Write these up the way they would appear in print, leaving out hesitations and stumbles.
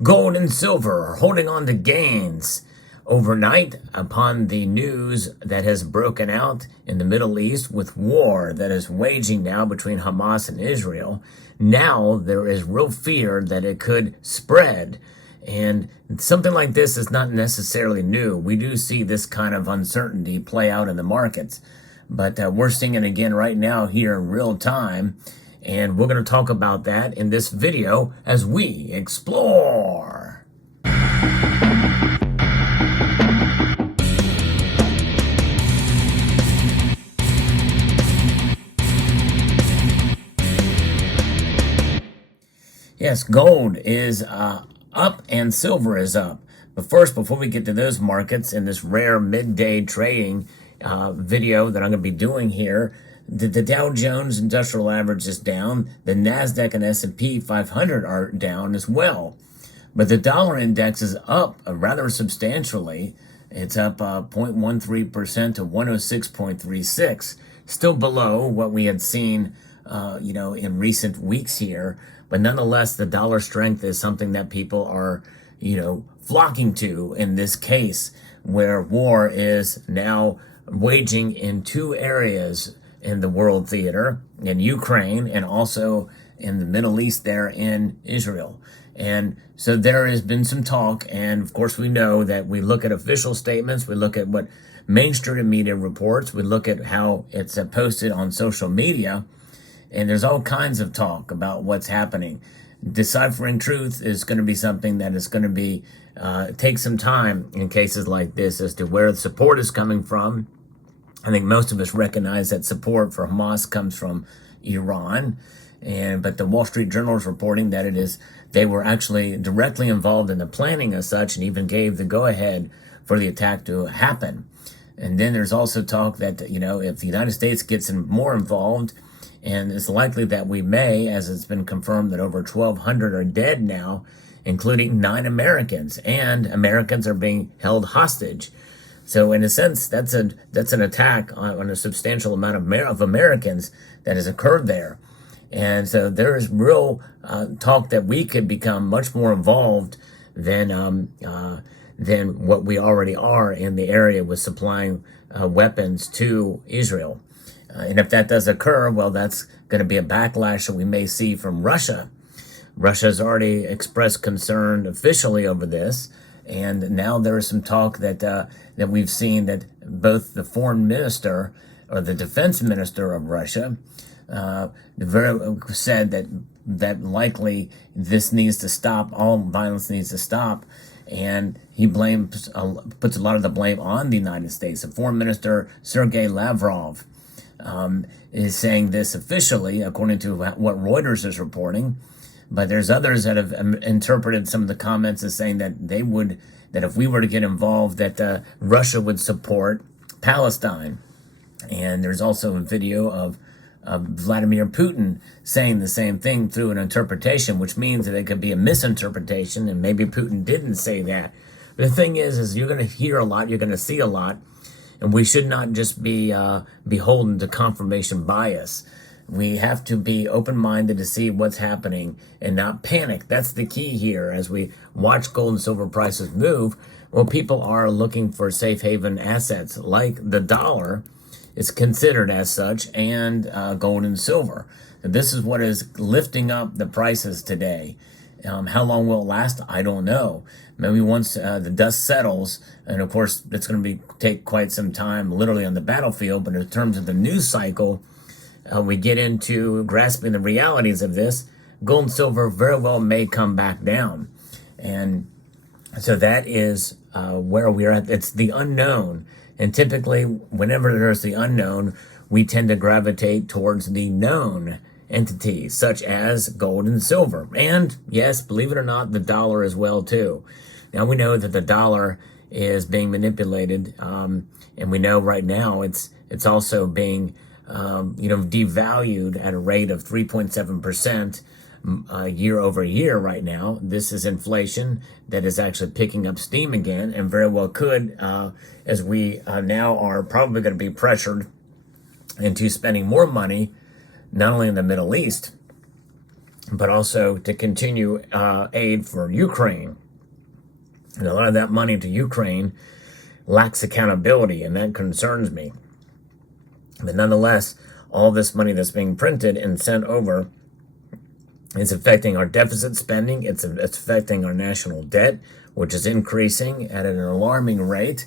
Gold and silver are holding on to gains overnight upon the news that has broken out in the Middle East with war that is waging now between Hamas and Israel. Now there is real fear that it could spread. And something like this is not necessarily new. We do see this kind of uncertainty play out in the markets. But we're seeing it again right now here in real time. And we're going to talk about that in this video as we explore. Yes, gold is up and silver is up. But first, before we get to those markets in this rare midday trading video that I'm going to be doing here, the Dow Jones Industrial Average is down. The NASDAQ and S&P 500 are down as well. But the dollar index is up rather substantially. It's up 0.13% to 106.36. Still below what we had seen, in recent weeks here. But nonetheless, the dollar strength is something that people are, flocking to in this case, where war is now waging in two areas in the world theater, in Ukraine and also in the Middle East there in Israel. And so there has been some talk, and of course we know that we look at official statements, we look at what mainstream media reports, we look at how it's posted on social media, and there's all kinds of talk about what's happening. Deciphering truth is going to be something that is going to be take some time in cases like this as to where the support is coming from. I think most of us recognize that support for Hamas comes from Iran, but the Wall Street Journal is reporting that they were actually directly involved in the planning as such, and even gave the go-ahead for the attack to happen. And then there's also talk that if the United States gets more involved, and it's likely that we may, as it's been confirmed that over 1,200 are dead now, including 9 Americans, and Americans are being held hostage. So in a sense, that's an attack on a substantial amount of Americans that has occurred there. And so there is real talk that we could become much more involved than what we already are in the area with supplying weapons to Israel. And if that does occur, well, that's going to be a backlash that we may see from Russia. Russia has already expressed concern officially over this. And now there is some talk that we've seen that both the foreign minister or the defense minister of Russia said that likely this needs to stop, all violence needs to stop, and he puts a lot of the blame on the United States. The foreign minister Sergei Lavrov is saying this officially, according to what Reuters is reporting. But there's others that have interpreted some of the comments as saying that that if we were to get involved, that Russia would support Palestine. And there's also a video of Vladimir Putin saying the same thing through an interpretation, which means that it could be a misinterpretation, and maybe Putin didn't say that. But the thing is you're going to hear a lot, you're going to see a lot, and we should not just be beholden to confirmation bias. We have to be open-minded to see what's happening and not panic. That's the key here. As we watch gold and silver prices move, well, people are looking for safe haven assets like the dollar is considered as such, and gold and silver. And this is what is lifting up the prices today. How long will it last? I don't know. Maybe once the dust settles, and of course it's going to take quite some time literally on the battlefield, but in terms of the news cycle, we get into grasping the realities of this, gold and silver very well may come back down. And so that is where we're at. It's the unknown. And typically, whenever there's the unknown, we tend to gravitate towards the known entities, such as gold and silver. And yes, believe it or not, the dollar as well, too. Now, we know that the dollar is being manipulated, and we know right now it's also being devalued at a rate of 3.7% year over year right now. This is inflation that is actually picking up steam again, and very well could, as we now are probably going to be pressured into spending more money, not only in the Middle East, but also to continue aid for Ukraine. And a lot of that money to Ukraine lacks accountability, and that concerns me. But nonetheless, all this money that's being printed and sent over is affecting our deficit spending. It's affecting our national debt, which is increasing at an alarming rate.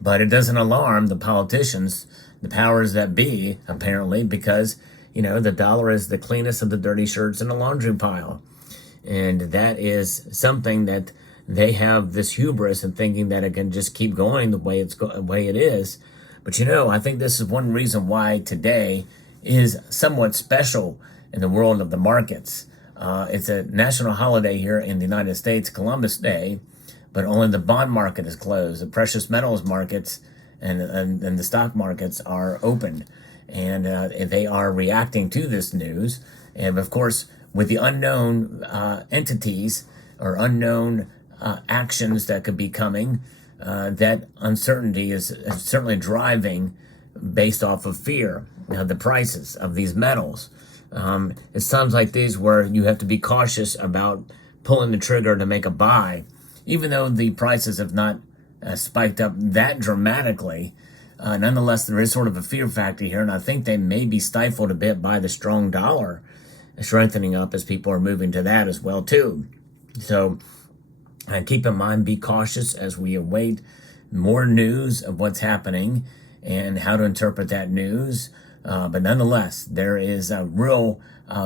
But it doesn't alarm the politicians, the powers that be, apparently, because, the dollar is the cleanest of the dirty shirts in a laundry pile. And that is something that they have this hubris in thinking that it can just keep going the way it is. But I think this is one reason why today is somewhat special in the world of the markets. It's a national holiday here in the United States, Columbus Day, but only the bond market is closed. The precious metals markets and the stock markets are open, and they are reacting to this news. And of course, with the unknown entities or unknown actions that could be coming, that uncertainty is certainly driving based off of fear. The prices of these metals. It's times like these where you have to be cautious about pulling the trigger to make a buy, even though the prices have not spiked up that dramatically. Nonetheless, there is sort of a fear factor here, and I think they may be stifled a bit by the strong dollar strengthening up as people are moving to that as well too. So keep in mind, be cautious as we await more news of what's happening and how to interpret that news. But nonetheless, there is a real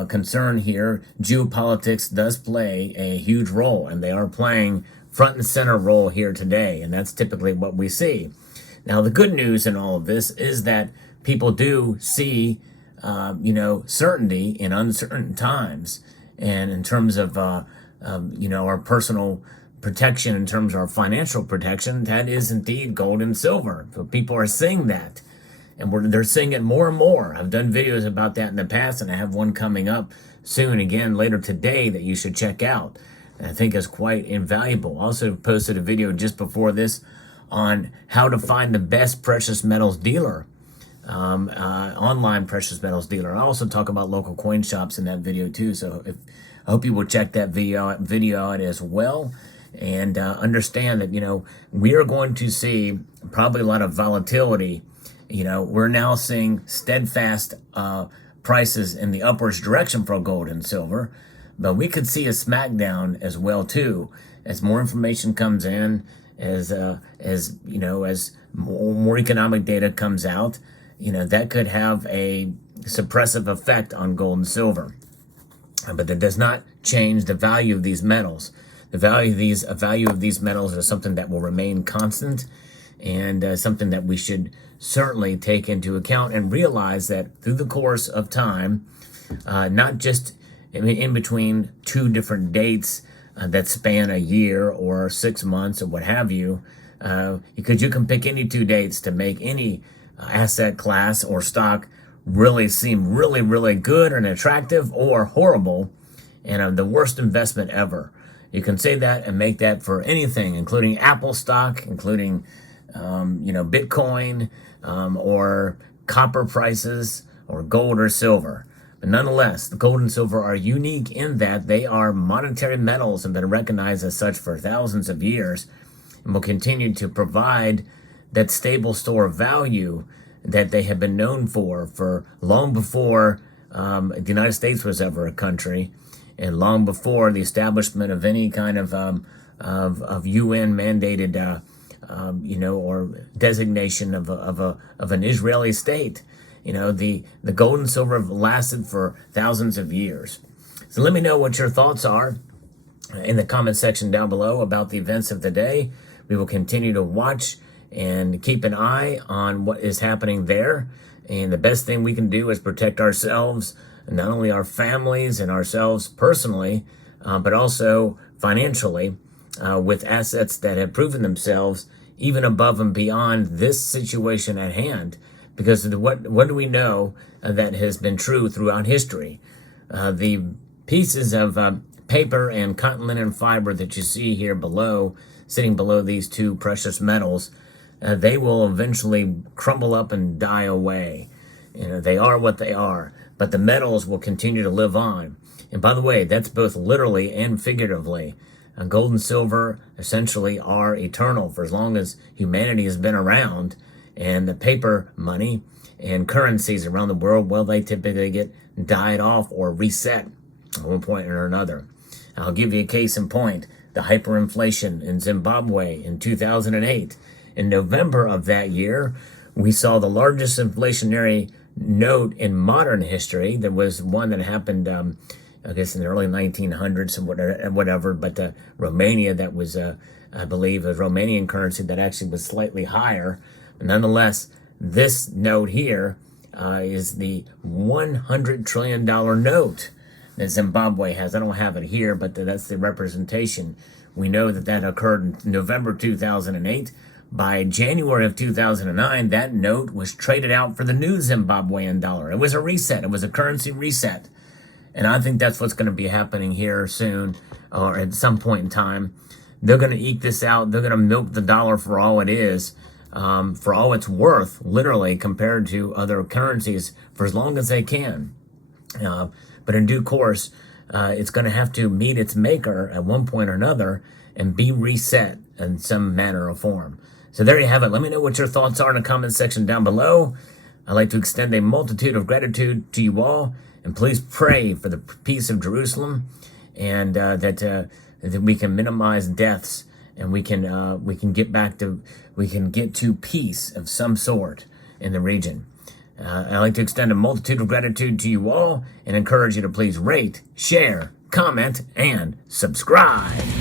concern here. Geopolitics does play a huge role, and they are playing front and center role here today, and that's typically what we see. Now, the good news in all of this is that people do see, certainty in uncertain times, and in terms of, our personal protection, in terms of our financial protection, that is indeed gold and silver. So people are seeing that. And they're seeing it more and more. I've done videos about that in the past, and I have one coming up soon again later today that you should check out. And I think is quite invaluable. Also posted a video just before this on how to find the best precious metals dealer, online precious metals dealer. I also talk about local coin shops in that video too. So I hope you will check that video out as well. And understand that, we are going to see probably a lot of volatility. We're now seeing steadfast prices in the upwards direction for gold and silver, but we could see a smackdown as well too, as more information comes in, as more economic data comes out. That could have a suppressive effect on gold and silver, but that does not change the value of these metals. The value of these metals is something that will remain constant, and something that we should certainly take into account and realize that through the course of time, not just in between two different dates that span a year or 6 months or what have you, because you can pick any two dates to make any asset class or stock really seem really, really good and attractive, or horrible and the worst investment ever. You can say that and make that for anything, including Apple stock, including Bitcoin, or copper prices, or gold or silver. But nonetheless, the gold and silver are unique in that they are monetary metals and been recognized as such for thousands of years, and will continue to provide that stable store of value that they have been known for long before the United States was ever a country, and long before the establishment of any kind of UN mandated or designation of an Israeli state. The gold and silver have lasted for thousands of years. So let me know what your thoughts are in the comment section down below about the events of the day. We will continue to watch and keep an eye on what is happening there. And the best thing we can do is protect ourselves, not only our families and ourselves personally, but also financially, with assets that have proven themselves even above and beyond this situation at hand. Because what do we know that has been true throughout history? The pieces of paper and cotton linen fiber that you see here below, sitting below these two precious metals, they will eventually crumble up and die away. They are what they are, but the metals will continue to live on. And by the way, that's both literally and figuratively. Gold and silver essentially are eternal for as long as humanity has been around. And the paper money and currencies around the world, well, they typically get died off or reset at one point or another. I'll give you a case in point. The hyperinflation in Zimbabwe in 2008. In November of that year, we saw the largest inflationary note in modern history. There was one that happened, I guess, in the early 1900s and whatever, but Romania, that was, I believe, a Romanian currency that actually was slightly higher. Nonetheless, this note here is the $100 trillion note that Zimbabwe has. I don't have it here, but that's the representation. We know that that occurred in November 2008. By January of 2009, that note was traded out for the new Zimbabwean dollar. It was a reset. It was a currency reset. And I think that's what's going to be happening here soon, or at some point in time. They're going to eke this out. They're going to milk the dollar for all it is, for all it's worth, literally, compared to other currencies, for as long as they can. But in due course, it's going to have to meet its maker at one point or another and be reset in some manner or form. So there you have it. Let me know what your thoughts are in the comment section down below. I'd like to extend a multitude of gratitude to you all. And please pray for the peace of Jerusalem, and that we can minimize deaths, and we can get to peace of some sort in the region. I'd like to extend a multitude of gratitude to you all and encourage you to please rate, share, comment, and subscribe.